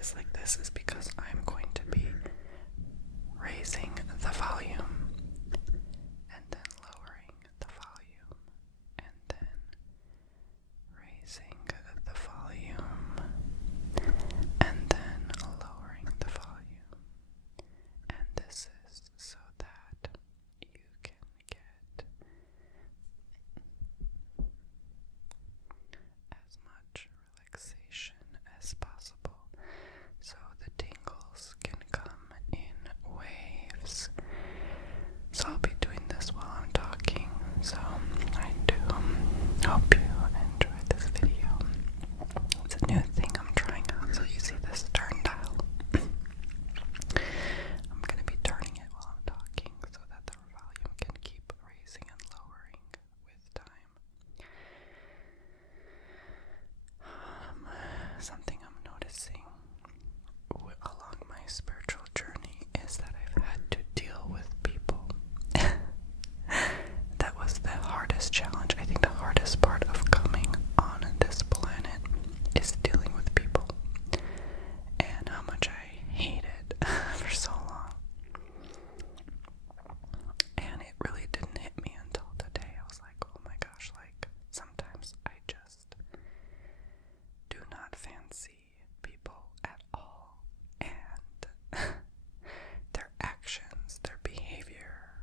is like this is because I'm going to be raising the volume and then lowering the volume and then raising the volume and then lowering the volume. And this is so that you can get as much relaxation as possible, so the tingles can come in waves. So I'll be doing this while I'm talking, so I do hope you enjoy this video. It's a new thing I'm trying out, so you see this turn dial. I'm going to be turning it while I'm talking so that the volume can keep raising and lowering with time. Something I'm noticing along my spiritual journey is that I've had to deal with people. That was the hardest challenge. I think the hardest part of coming on this planet is dealing with people, and how much I hate it for so long. And it really didn't hit me until today. I was like, oh my gosh, like sometimes I just do not fancy people at all, and their actions, their behavior,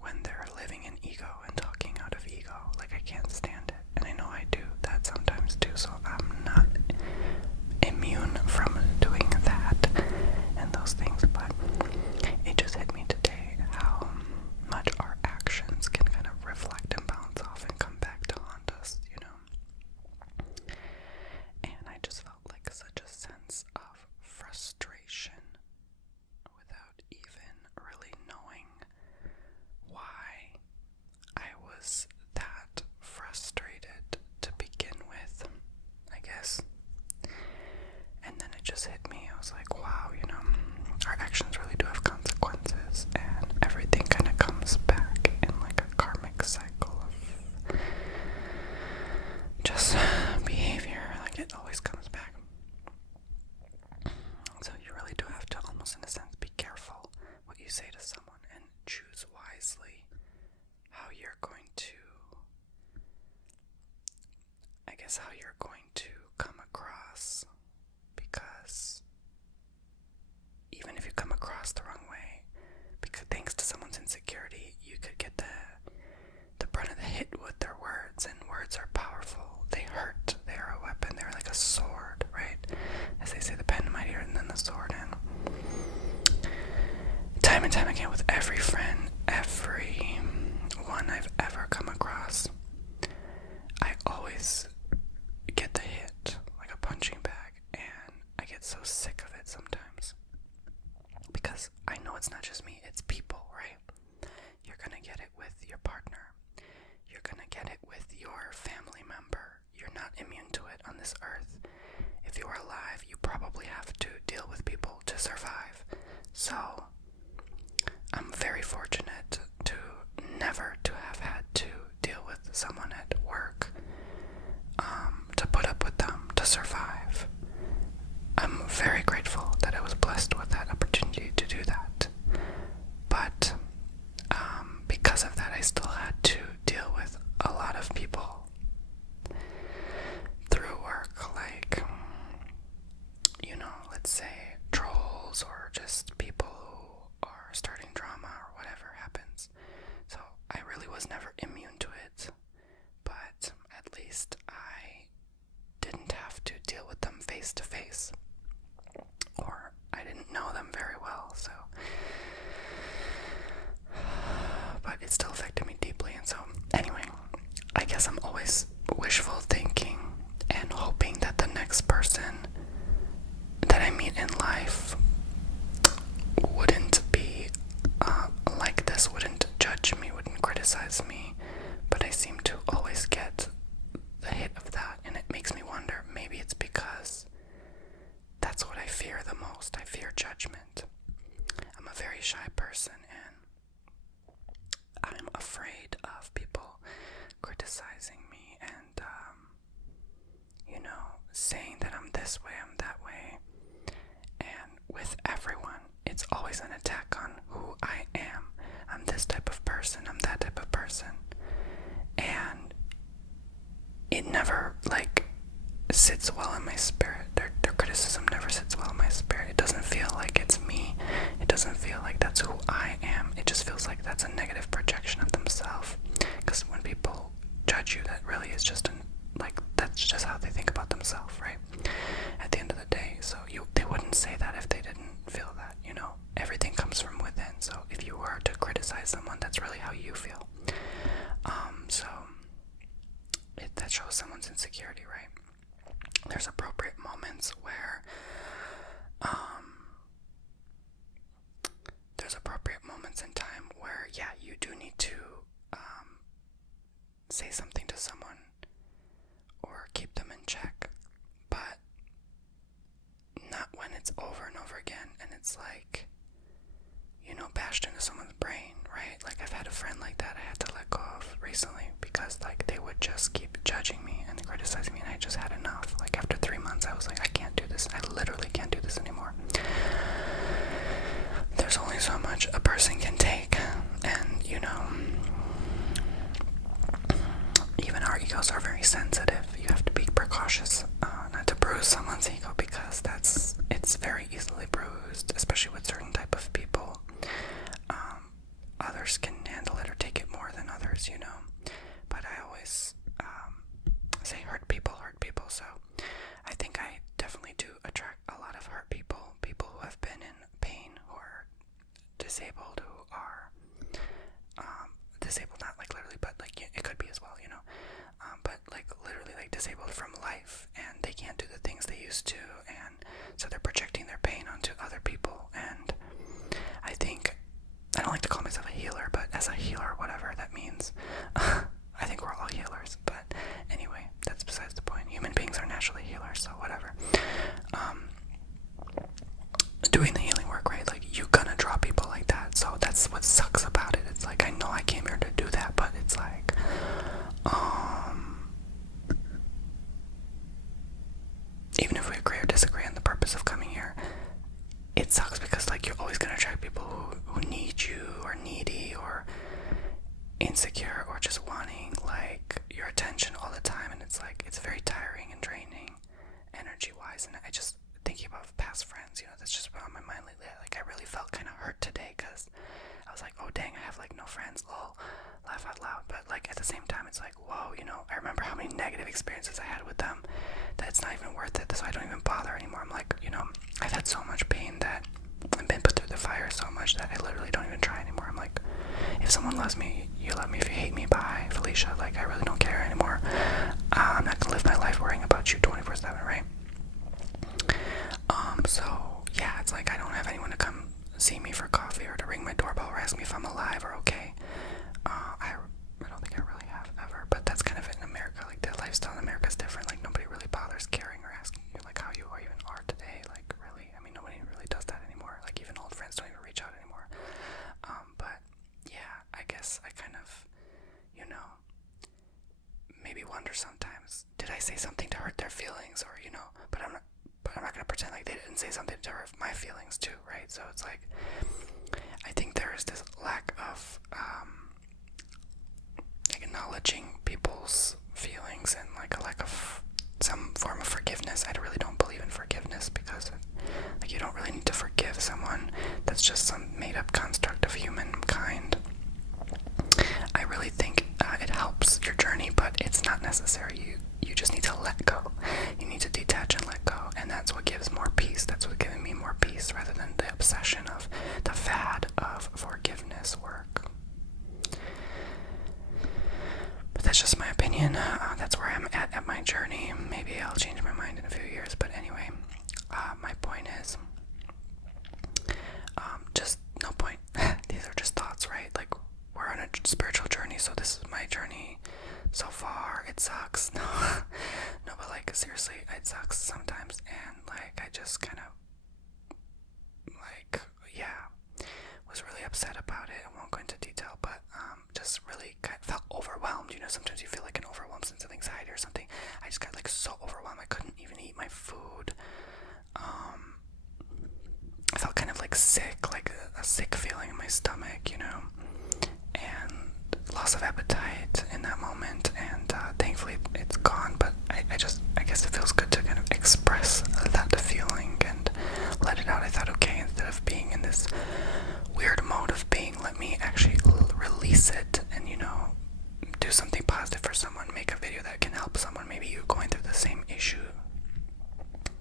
when they're living in ego and talking out of ego, like I can't stand it. And I know I do that sometimes too, so I'm not immune from doing that and those things, but it just hit me today how much our actions can kind of reflect and bounce off and come back to haunt us, you know? And I just felt like such a sense of frustration without even really knowing why I was that frustrated to begin with, I guess. And then it just hit me. I was like, wow, you know, our actions really do have consequences, and everything kind of comes back in like a karmic cycle of just behavior. Like it always comes back. So you really do have to, almost in a sense, be careful what you say to someone and choose wisely how you're going to, I guess, how you're going to come across, because even if you come across the wrong way, because thanks to someone's insecurity, you could get the brunt of the hit with their words, and words are powerful. They hurt. They are a weapon. They're like a sword, right? As they say, the pen mightier than the sword. And time and time again, with every friend, every one I've ever come across, I always get the hit, like a punching bag, and I get so sick of it sometimes. Because I know it's not just me, it's people, right? You're gonna get it with your partner. You're gonna get it with your family member. You're not immune to it on this earth. If you are alive, you probably have to deal with people to survive. So, I'm very fortunate to never to have had to deal with someone at work, to put up with them, to survive. I'm very grateful that I was blessed with that opportunity to do that. But because of that, I still had to deal with a lot of people through work, like, you know, let's say trolls or just people who are starting drama or whatever happens. So I really was never immune to it, but at least I didn't have to deal with them face to face, or I didn't know them very well, so but it still affected me deeply. And so anyway, I guess I'm always wishful thinking and hoping that the next person that I meet in life wouldn't be like this, wouldn't judge me, wouldn't criticize me, but I seem to always get the hit of that, and it makes me wonder, maybe it's because that's what I fear the most. I fear judgment. I'm a very shy person, and I'm afraid of people criticizing me and, saying that I'm this way, I'm that way. always an attack on who I am. I'm this type of person, I'm that type of person. And it never, like, sits well in my spirit. Their criticism never sits well in my spirit. It doesn't feel like it's me. It doesn't feel like that's who I am. It just feels like that's a negative projection of themselves. Because when people judge you, that really is just that's just how they think about themselves, right? At the end of the day. So they wouldn't say that if they didn't feel that, you know. Everything comes from within. So if you were to criticize someone, that's really how you feel. That shows someone's insecurity, right? There's appropriate moments where there's appropriate moments in time where, yeah, you do need to say something to someone or keep them in check, but not when it's over and over again and it's like, you know, bashed into someone's brain, right? Like, I've had a friend like that I had to let go of recently because, like, they would just keep judging me and criticizing me, and I just had enough. Like, after 3 months, I was like, I can't do this. I literally can't do this anymore. There's only so much a person can take, and, you know, even our egos are very sensitive. You have to be precautious not to bruise someone's ego, because it's very easily bruised, especially with certain type of people. Others can handle it or take it more than others, you know. But I always say hurt people. So I think I definitely do attract a lot of hurt people who have been in pain, who are disabled, who are disabled, not like literally, but like it could be as well, you know. But like literally like disabled from life, and they can't do the things they used to, and so they're projecting their pain onto other people. And I think, I don't like to call myself a healer, but as a healer, whatever that means, I think we're all healers. But anyway, that's besides the point. Human beings are naturally healers, so whatever. Doing the healing work, right? Like, you're gonna draw people like that, so that's what sucks about it. It's like, I know I came here to do that, but it's like, even if we agree or disagree on the purpose of coming here, it sucks because, like, you're always gonna attract people who need you, or needy, or insecure, or just wanting, like, your attention all the time. And it's like, it's very tiring and draining energy-wise. And I just, thinking about past friends, you know, that's just been on my mind lately. Like, I really felt kind of hurt today because I was like, oh dang, I have like no friends, lol, laugh out loud. But like at the same time, it's like, whoa, you know, I remember how many negative experiences I had with them that it's not even worth it, so I don't even bother anymore. I'm like, you know, I've had so much pain that I've been put through the fire so much that I literally don't even try anymore. I'm like, if someone loves me, you love me. If you hate me, bye, Felicia. Like, I really don't care anymore. I'm not gonna live my life worrying about you 24/7, right? So yeah, it's like I don't have anyone to come see me for coffee or to ring my doorbell or ask me if I'm alive or okay. I don't think I really have ever, but that's kind of it in America. Like, the lifestyle in America is different. Like, nobody really bothers caring or asking you like how you even are today. Like, really, I mean, nobody really does that anymore. Like, even old friends don't even reach out anymore. But yeah, I guess I kind of, you know, maybe wonder sometimes, did I say something to hurt their feelings, or, you know, but I'm not gonna pretend like they didn't say something to hurt my feelings too, right? So it's like, I think there is this lack of acknowledging people's feelings, and like a lack of some form of forgiveness. I really don't believe in forgiveness, because like, you don't really need to forgive someone. That's just some made-up construct of humankind. I really think it helps your journey, but it's not necessary. You just need to let go. You need to detach and let go, and that's what gives more peace. That's what's giving me more peace, rather than the obsession of the fad of forgiveness work. But that's just my opinion. That's where I'm at my journey. Maybe I'll change my mind in a few years, but anyway, my point is, just no point. These are just thoughts, right? Like, we're on a spiritual journey, so this is my journey so far. It sucks. No, but like, seriously, it sucks sometimes, and like, I just kind of, like, yeah, was really upset about it. I won't go into detail, but just really felt overwhelmed. You know, sometimes you feel like an overwhelmed sense of anxiety or something. I just got like so overwhelmed, I couldn't even eat my food. I felt kind of like sick, like a sick feeling in my stomach, and loss of appetite in that moment, and thankfully it's gone. But I guess it feels good to kind of express that feeling and let it out. I thought, okay, instead of being in this weird mode of being, let me actually release it and do something positive for someone, make a video that can help someone. Maybe you're going through the same issue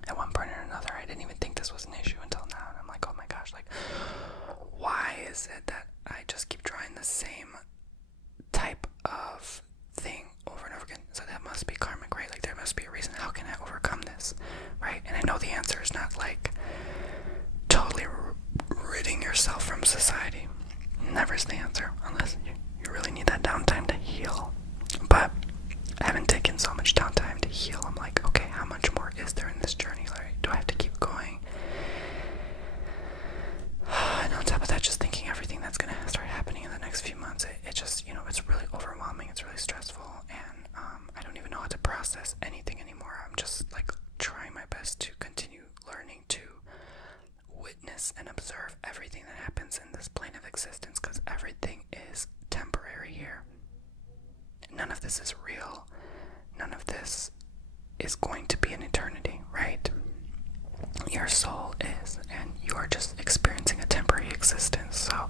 at one point or another. I didn't even think this was an issue until now, and I'm like, oh my gosh, like, why is it that I just keep trying the same type of thing over and over again? So that must be karmic, right? Like, there must be a reason. How can I overcome this, right? And I know the answer is not like totally ridding yourself from society. Never is the answer, unless you really need that downtime to heal. But I haven't taken so much downtime to heal. I'm like, okay, how much more is there in this journey? Like, do I have to keep going? And on top of that, just thinking everything that's going to start happening in the next few months, it just, it's really overwhelming. It's really stressful, and I don't even know how to process anything anymore. I'm just like trying my best to continue learning to witness and observe everything that happens in this plane of existence, because everything is temporary here. None of this is real. None of this is going to be an eternity, right? Your soul is, and you are just experiencing a temporary existence. So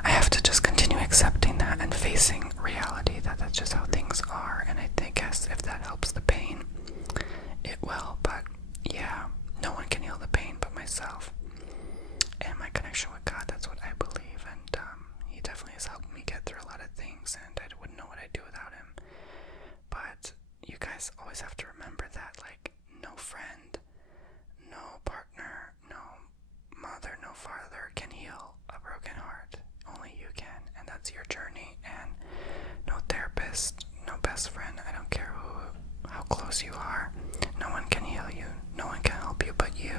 I have to just continue accepting that and facing reality that that's just how things are. And I think if that helps the pain, it will. But yeah, no one can heal the pain but myself and my connection with God. That's what I believe, and he definitely has helped me get through a lot of things, and I wouldn't know what I'd do without him. But you guys always have to remember that, like, no friend, no partner, no mother, no father can heal a broken heart. Only you can, and that's your journey. And no therapist, no best friend, I don't care how close you are, no one can heal you, no one can help you but you.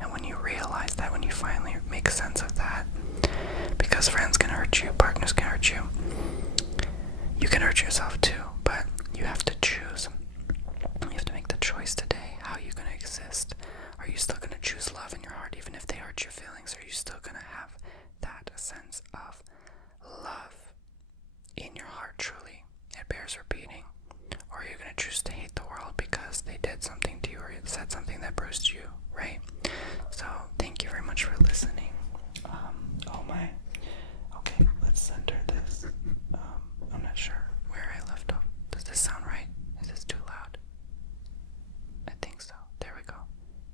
And when you realize that, when you finally make sense of that, because friends can hurt you, partners can hurt you, you can hurt yourself too. But you have to choose. You have to make the choice today. How are you going to exist? Are you still going to choose love in your heart even if they hurt your feelings? Are you still going to have that sense of love in your heart truly? It bears repeating. Or are you going to choose to hate the world because they did something to you or said something that bruised you, right? So thank you very much for listening. Oh my. Okay, let's center this. I'm not sure where I left off. Does this sound right? Is this too loud? I think so. There we go.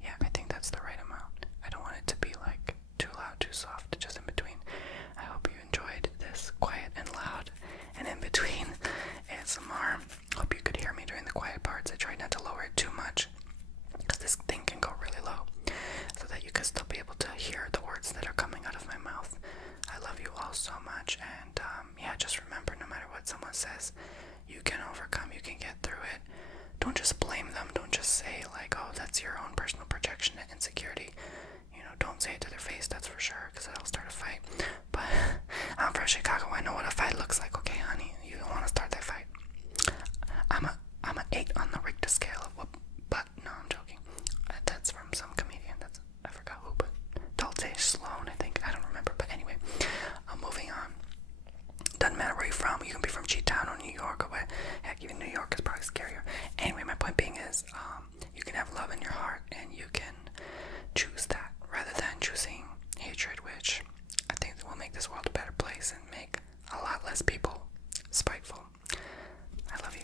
Yeah, I think that's the right amount. I don't want it to be like too loud, too soft, just in between. I hope you enjoyed this quiet and loud and in between ASMR. Hope you could hear me during the quiet parts. I tried not to lower it too much, because this thing can go really low, so that you can still be able to hear the words that are coming out of my mouth. I love you all so much, and yeah, just remember, no matter what someone says, you can overcome, you can get through it. Don't just blame them. Don't just say like, oh, that's your own personal projection and insecurity. Don't say it to their face, that's for sure, because that'll start a fight. But I'm from Chicago. I know what a fight looks like. Okay, honey, you don't want to start that fight. I'm a 8 on the Richter scale of what, but no, I'm joking. That's from some comedian. I forgot who, but Dulce Sloan, I think. I don't remember, but anyway, moving on. Doesn't matter where you're from. You can be from G-Town or New York, or what. Heck, even New York is probably scarier. Anyway, my point being is, you can have love in your heart, and you can choose that rather than choosing hatred, which I think will make this world a better place and make a lot less people spiteful. I love you.